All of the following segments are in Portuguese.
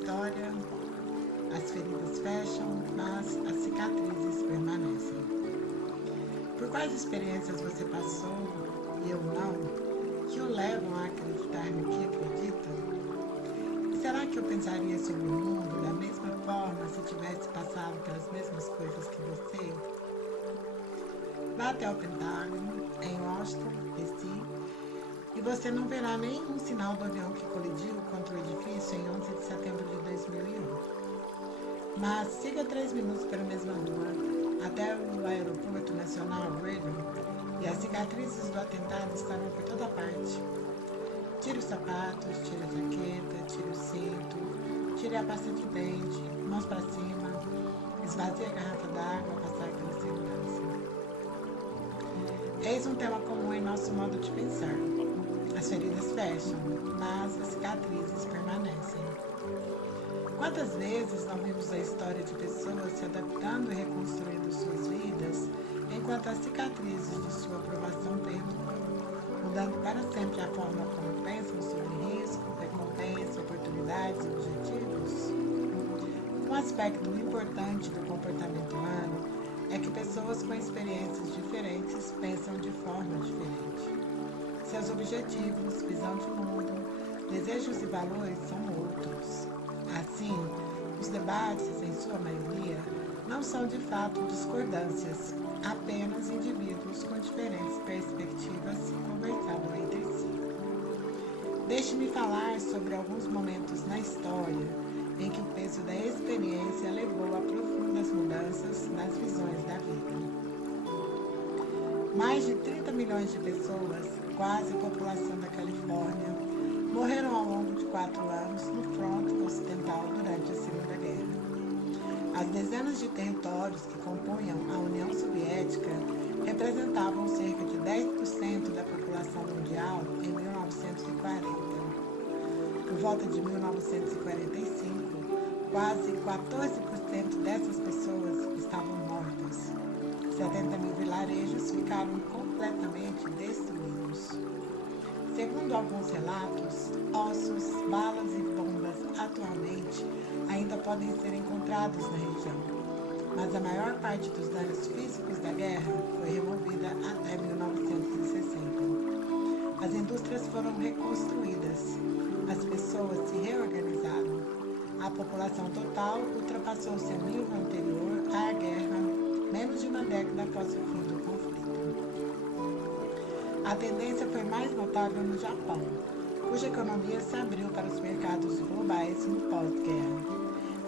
história, as feridas fecham, mas as cicatrizes permanecem. Por quais experiências você passou e eu não, que o levam a acreditar no que acredita? E será que eu pensaria sobre o mundo da mesma forma se tivesse passado pelas mesmas coisas que você? Vá até o Pentágono, em Washington, D.C., e você não verá nenhum sinal do avião que colidiu contra o edifício em 11 de setembro de 2001. Mas siga 3 minutos pela mesma rua, até o aeroporto nacional Reagan, e as cicatrizes do atentado estarão por toda parte. Tire os sapatos, tire a jaqueta, tire o cinto, tire a pasta de dente, mãos para cima, esvazie a garrafa d'água ao passar pela segurança. Eis um tema comum em nosso modo de pensar. As feridas fecham, mas as cicatrizes permanecem. Quantas vezes não vimos a história de pessoas se adaptando e reconstruindo suas vidas, enquanto as cicatrizes de sua aprovação perduram, mudando para sempre a forma como pensam sobre risco, recompensa, oportunidades e objetivos? Um aspecto importante do comportamento humano é que pessoas com experiências diferentes pensam de forma diferente. Seus objetivos, visão de mundo, desejos e valores são outros. Assim, os debates, em sua maioria, não são de fato discordâncias, apenas indivíduos com diferentes perspectivas conversando entre si. Deixe-me falar sobre alguns momentos na história em que o peso da experiência levou a profundas mudanças nas visões da vida. Mais de 30 milhões de pessoas, quase a população da Califórnia, morreram ao longo de 4 anos no fronte ocidental durante a Segunda Guerra. As dezenas de territórios que compunham a União Soviética representavam cerca de 10% da população mundial em 1940. Por volta de 1945, quase 14% dessas pessoas estavam mortas. 70 mil vilarejos ficaram completamente destruídos. Segundo alguns relatos, ossos, balas e bombas atualmente ainda podem ser encontrados na região, mas a maior parte dos danos físicos da guerra foi removida até 1960. As indústrias foram reconstruídas, as pessoas se reorganizaram, a população total ultrapassou seu nível anterior à guerra menos de uma década após o fim do conflito. A tendência foi mais notável no Japão, cuja economia se abriu para os mercados globais no pós-guerra.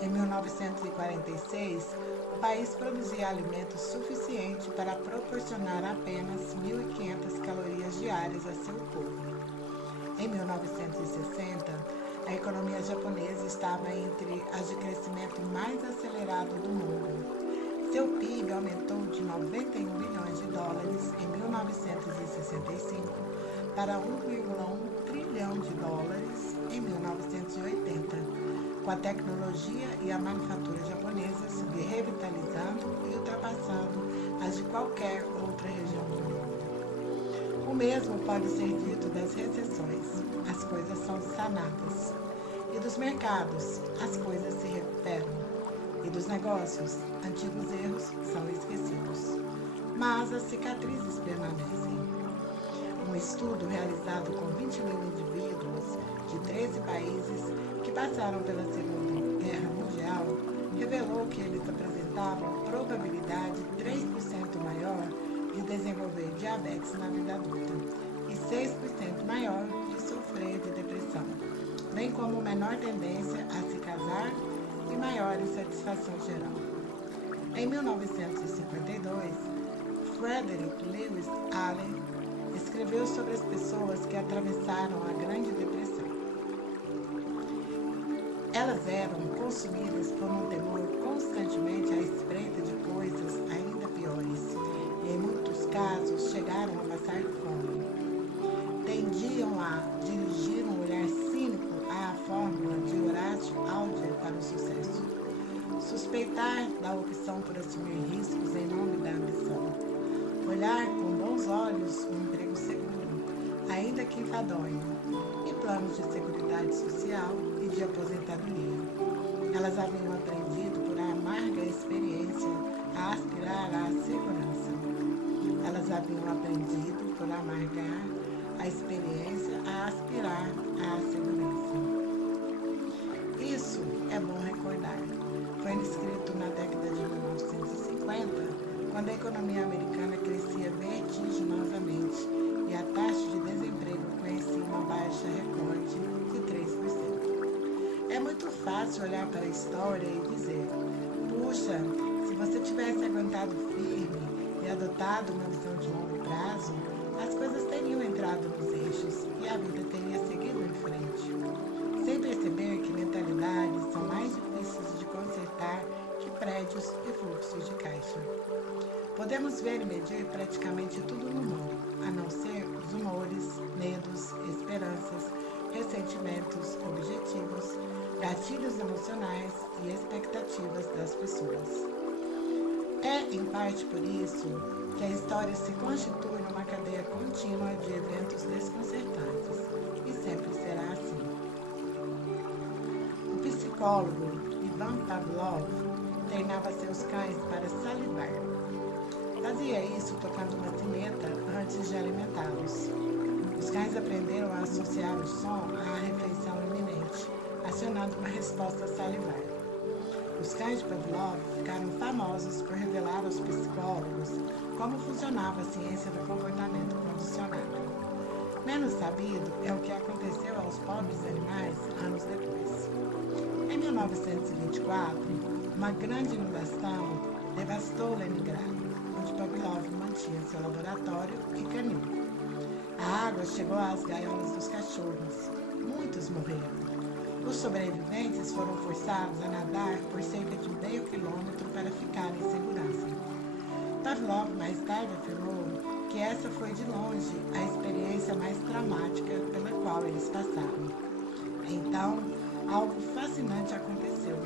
Em 1946, o país produzia alimentos suficiente para proporcionar apenas 1.500 calorias diárias a seu povo. Em 1960, a economia japonesa estava entre as de crescimento mais acelerado do mundo. Seu PIB aumentou de 91 bilhões de dólares em 1965 para 1,1 trilhão de dólares em 1980, com a tecnologia e a manufatura japonesa se revitalizando e ultrapassando as de qualquer outra região do mundo. O mesmo pode ser dito das recessões, as coisas são sanadas. E dos mercados, as coisas se recuperam. E dos negócios, antigos erros são esquecidos. Mas as cicatrizes permanecem. Um estudo realizado com 20 mil indivíduos de 13 países que passaram pela Segunda Guerra Mundial revelou que eles apresentavam probabilidade 3% maior de desenvolver diabetes na vida adulta e 6% maior de sofrer de depressão, bem como menor tendência a se casar e maior insatisfação geral. Em 1952, Frederick Lewis Allen escreveu sobre as pessoas que atravessaram a Grande Depressão. Elas eram consumidas por um temor constantemente à espreita de coisas ainda piores e, em muitos casos, chegaram a passar fome. Tendiam a dirigir um olhar cínico à fórmula de Horácio Alger para o sucesso. Suspeitar da opção por assumir riscos em nome da ambição. Olhar com bons olhos um emprego seguro, ainda que enfadonho, e planos de seguridade social e de aposentadoria. Elas haviam aprendido por amarga experiência a aspirar à segurança. Elas haviam aprendido por amargar a experiência a aspirar à segurança. Isso é bom recordar. Foi escrito na década de 1950, quando a economia americana crescia vertiginosamente e a taxa de desemprego conhecia uma baixa recorde de 3%. É muito fácil olhar para a história e dizer: puxa, se você tivesse aguentado firme e adotado uma visão de longo prazo, as coisas teriam entrado nos eixos e a vida teria seguido em frente. Sem perceber que mentalidades são mais difíceis de consertar que prédios e fluxos de caixa. Podemos ver e medir praticamente tudo no mundo, a não ser os humores, medos, esperanças, ressentimentos, objetivos, gatilhos emocionais e expectativas das pessoas. É, em parte, por isso que a história se constitui numa cadeia contínua de eventos desconcertantes, e sempre será assim. O psicólogo Ivan Pavlov treinava seus cães para salivar. Fazia isso tocando uma sineta antes de alimentá-los. Os cães aprenderam a associar o som à refeição iminente, acionando uma resposta salivar. Os cães de Pavlov ficaram famosos por revelar aos psicólogos como funcionava a ciência do comportamento condicionado. Menos sabido é o que aconteceu aos pobres animais anos depois. Em 1924, uma grande inundação devastou Leningrado, onde Pavlov mantinha seu laboratório e canil. A água chegou às gaiolas dos cachorros. Muitos morreram. Os sobreviventes foram forçados a nadar por cerca de meio quilômetro para ficar em segurança. Pavlov mais tarde afirmou que essa foi de longe a experiência mais traumática pela qual eles passaram. Então, algo fascinante aconteceu.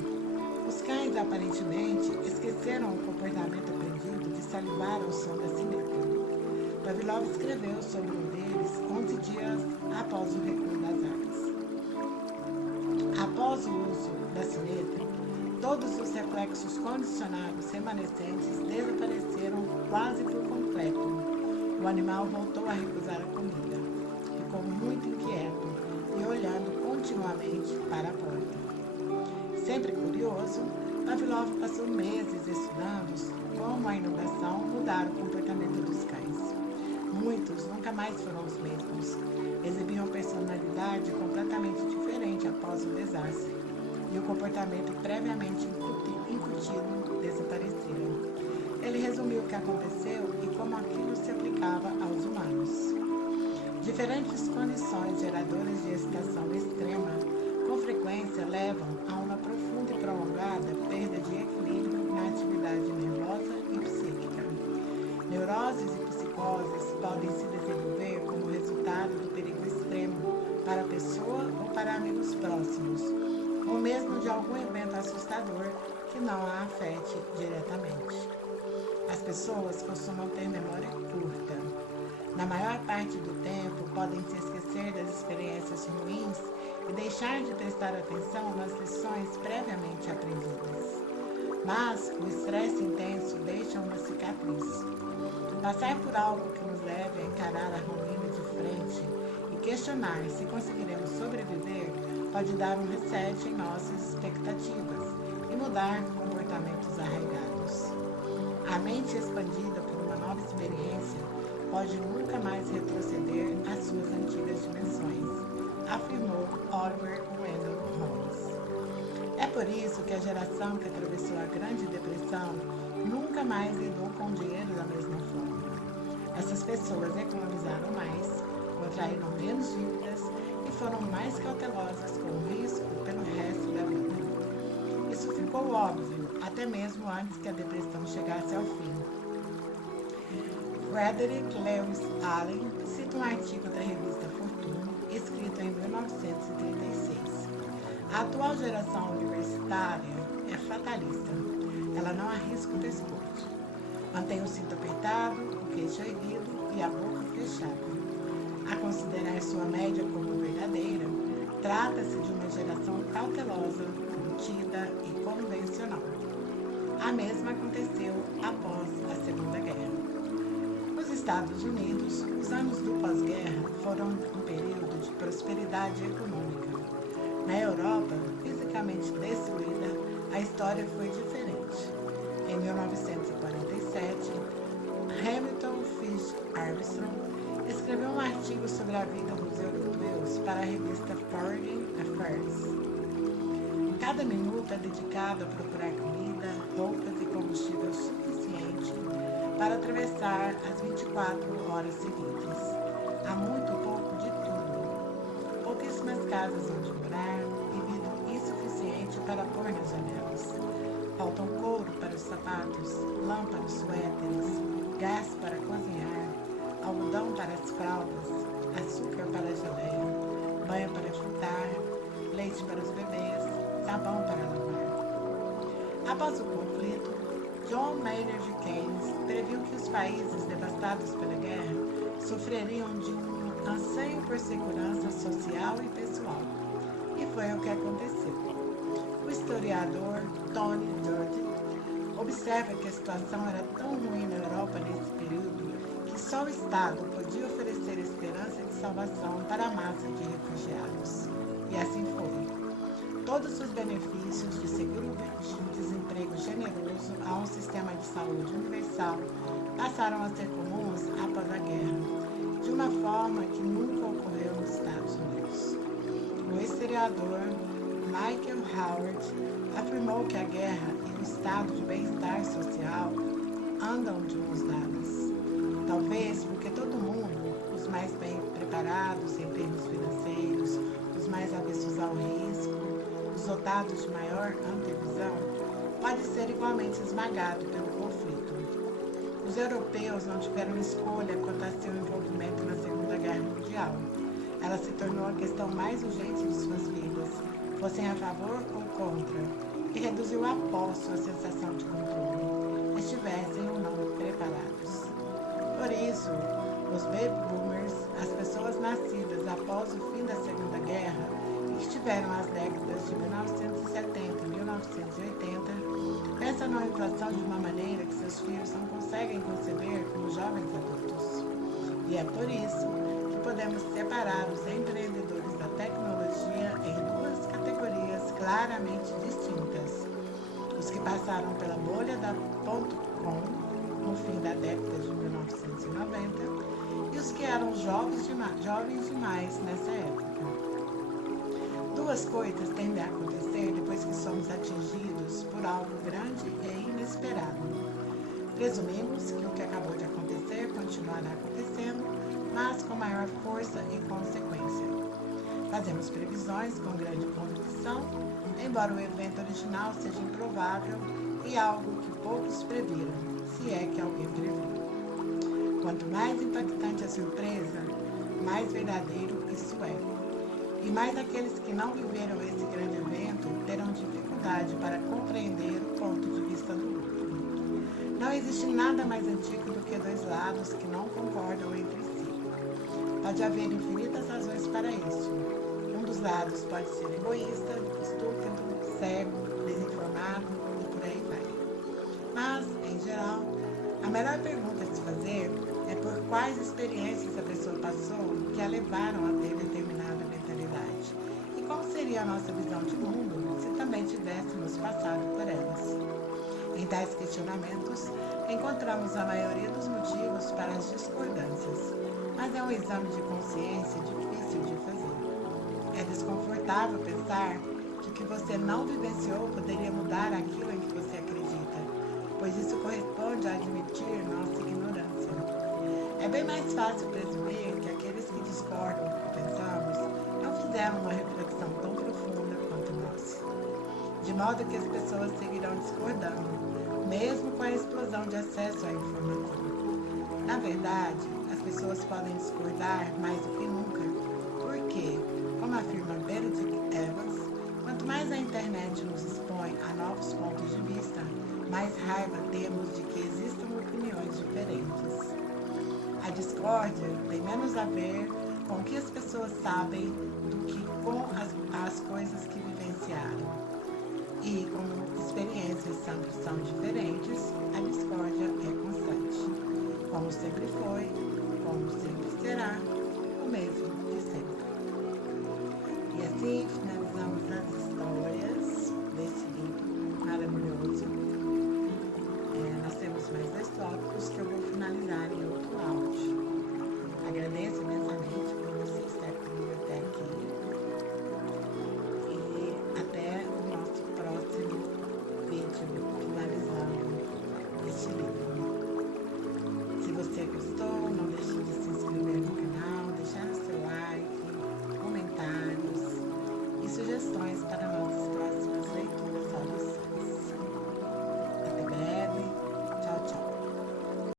Os cães aparentemente esqueceram o comportamento aprendido de salivar ao som da sineta. Pavlov escreveu sobre um deles 11 dias após o recuo das águas. Após o uso da sineta, todos os reflexos condicionados remanescentes desapareceram quase por completo. O animal voltou a recusar a comida. Ficou muito inquieto e olhando continuamente para a porta. Sempre curioso, Pavlov passou meses estudando como a inundação mudara o comportamento dos cães. Muitos nunca mais foram os mesmos. Exibiam personalidade completamente diferente após o desastre, e o comportamento previamente incutido desapareceram. Ele resumiu o que aconteceu e como aquilo se aplicava aos humanos. Diferentes condições geradoras de excitação extrema, com frequência, levam a uma profunda e prolongada perda de equilíbrio na atividade nervosa e psíquica. Neuroses e psicoses podem se desenvolver como resultado do perigo extremo para a pessoa ou para amigos próximos, ou mesmo de algum evento assustador que não a afete diretamente. As pessoas costumam ter memória curta. Na maior parte do tempo, podem se esquecer das experiências ruins e deixar de prestar atenção nas lições previamente aprendidas. Mas o estresse intenso deixa uma cicatriz. Passar por algo que nos leve a encarar a ruína de frente e questionar se conseguiremos sobreviver pode dar um reset em nossas expectativas e mudar comportamentos arraigados. A mente expandida por uma nova experiência pode nunca mais retroceder às suas antigas dimensões, afirmou Oliver Wendell Holmes. É por isso que a geração que atravessou a Grande Depressão nunca mais lidou com o dinheiro da mesma forma. Essas pessoas economizaram mais, contraíram menos dívidas e foram mais cautelosas com o risco pelo resto da vida. Isso ficou óbvio, até mesmo antes que a depressão chegasse ao fim. Frederick Lewis Allen cita um artigo da revista Fortune, escrito em 1936. A atual geração universitária é fatalista. Ela não arrisca o pescoço. Mantém o cinto apertado, o queixo erguido e a boca fechada. a considerar sua média como verdadeira, trata-se de uma geração cautelosa, contida e convencional. A mesma aconteceu após a Segunda Guerra. Nos Estados Unidos, os anos do pós-guerra foram um período de prosperidade econômica. Na Europa, fisicamente destruída, a história foi diferente. Em 1947, Hamilton Fish Armstrong escreveu um artigo sobre a vida dos europeus para a revista Foreign Affairs. Cada minuto é dedicado a procurar comida, roupas e combustível suficiente para atravessar as 24 horas seguintes. Há muito pouco de tudo. Pouquíssimas casas onde morar e vidro insuficiente para pôr nas janelas. Faltam couro para os sapatos, lã para os suéteres, gás para cozinhar, algodão para as fraldas, açúcar para a geleia, banho para fritar, leite para os bebês, sabão para lavar. Após o conflito, John Maynard Keynes previu que os países devastados pela guerra sofreriam de um anseio por segurança social e pessoal. E foi o que aconteceu. O historiador Tony Durden observa que a situação era tão ruim na Europa nesse período que só o Estado podia oferecer esperança de salvação para a massa de refugiados. E assim foi. Todos os benefícios de seguro-desemprego generoso a um sistema de saúde universal passaram a ser comuns após a guerra, de uma forma que nunca ocorreu nos Estados Unidos. O historiador Michael Howard afirmou que a guerra e o estado de bem-estar social andam de mãos dadas. Talvez porque todo mundo, os mais bem preparados em termos financeiros, os mais avessos ao risco, os dotados de maior antevisão, pode ser igualmente esmagado pelo conflito. Os europeus não tiveram escolha quanto a seu envolvimento na Segunda Guerra Mundial. Ela se tornou a questão mais urgente de suas vidas, fossem a favor ou contra, e reduziu a posto a sensação de controle, estivessem ou não preparados. Por isso, os baby boomers, as pessoas nascidas após o fim da Segunda Guerra, e que tiveram as décadas de 1970 e 1980, pensam na inflação de uma maneira que seus filhos não conseguem conceber como jovens adultos. E é por isso que podemos separar os empreendedores da tecnologia em duas categorias claramente distintas. Os que passaram pela bolha da .com no fim da década de 1990 e os que eram jovens demais nessa época. Duas coisas tendem a acontecer depois que somos atingidos por algo grande e inesperado. Presumimos que o que acabou de acontecer continuará acontecendo, mas com maior força e consequência. Fazemos previsões com grande convicção, embora o evento original seja improvável e algo que poucos previram, se é que alguém previu. Quanto mais impactante a surpresa, mais verdadeiro isso é. E mais aqueles que não viveram esse grande evento terão dificuldade para compreender o ponto de vista do outro. Não existe nada mais antigo do que dois lados que não concordam entre si. Pode haver infinitas razões para isso. Um dos lados pode ser egoísta, estúpido, cego, desinformado e por aí vai. Mas, em geral, a melhor pergunta a se fazer é por quais experiências a pessoa passou que a levaram a ter determinada mentalidade e qual seria a nossa visão de mundo se também tivéssemos passado por elas. Em tais questionamentos, encontramos a maioria dos motivos para as discordâncias, mas é um exame de consciência difícil de fazer. É desconfortável pensar que o que você não vivenciou poderia mudar aquilo em que você acredita, pois isso corresponde a admitir nossa ignorância. É bem mais fácil presumir que aqueles que discordam do que pensamos não fizeram uma reflexão tão profunda quanto nós. De modo que as pessoas seguirão discordando, mesmo com a explosão de acesso à informação. Na verdade, as pessoas podem discordar mais do que nunca, porque, como afirma Benedict Evans, quanto mais a internet nos expõe a novos pontos de vista, mais raiva temos de que existam opiniões diferentes. A discórdia tem menos a ver com o que as pessoas sabem do que com as coisas que vivenciaram. E como experiências são diferentes, a discórdia é constante. Como sempre foi, como sempre será, o mesmo de sempre. E assim finalizamos as histórias desse livro maravilhoso. Nós temos mais 2 tópicos que eu vou finalizar em outro áudio. Agradeço imensamente por você estar comigo até aqui. E até o nosso próximo vídeo finalizando este livro. Se você gostou, não deixe de se inscrever no canal, deixar o seu like, comentários e sugestões para